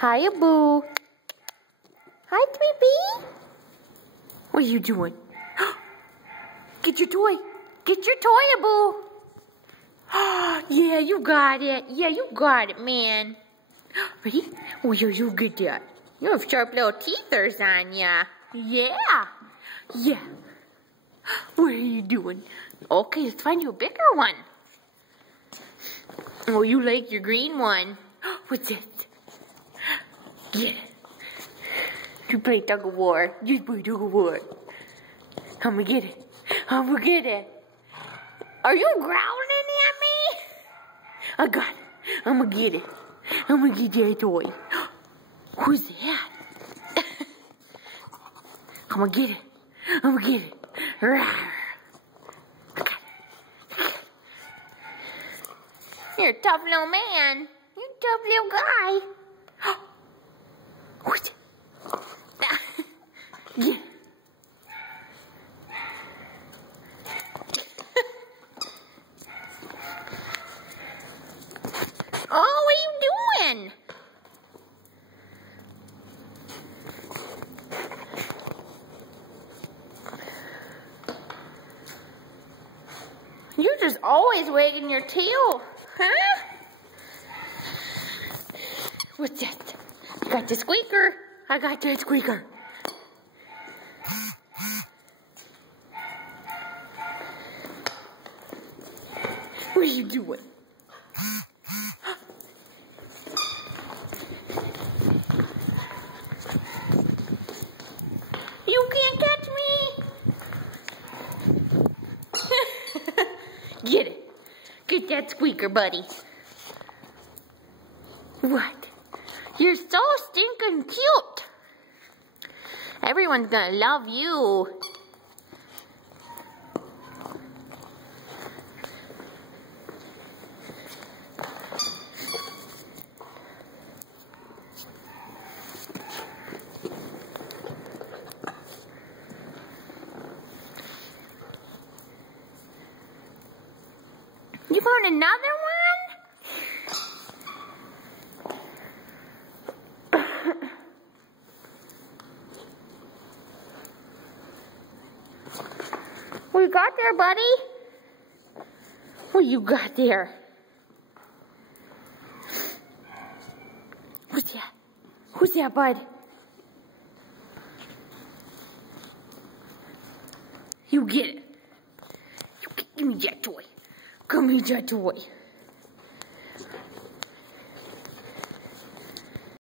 Hiya, Boo. Hi, 3B. What are you doing? Get your toy. Get your toy, Boo. Yeah, you got it. Yeah, you got it, man. Ready? Oh, you get that. You have sharp little teethers on ya. Yeah. Yeah. What are you doing? Okay, let's find you a bigger one. Oh, you like your green one. What's it? Yeah. You play tug of war. You play tug of war. I'm gonna get it. I'm gonna get it. Are you growling at me? I got it. I'm gonna get it. I'm gonna get that toy. Who's that? I'm gonna get it. I'm gonna get it. Rawr. You're a tough little man. You're a tough little guy. Who's it? Yeah. Oh, what are you doing? You're just always wagging your tail, huh? What's that? I got the squeaker. I got that squeaker. What are you doing? You can't catch me. Get it. Get that squeaker, buddy. What? You're so stinking cute. Everyone's gonna love you. You found another one? What you got there, buddy? What you got there? What's that? Who's that, bud? You get it. Give me that toy. Give me that toy.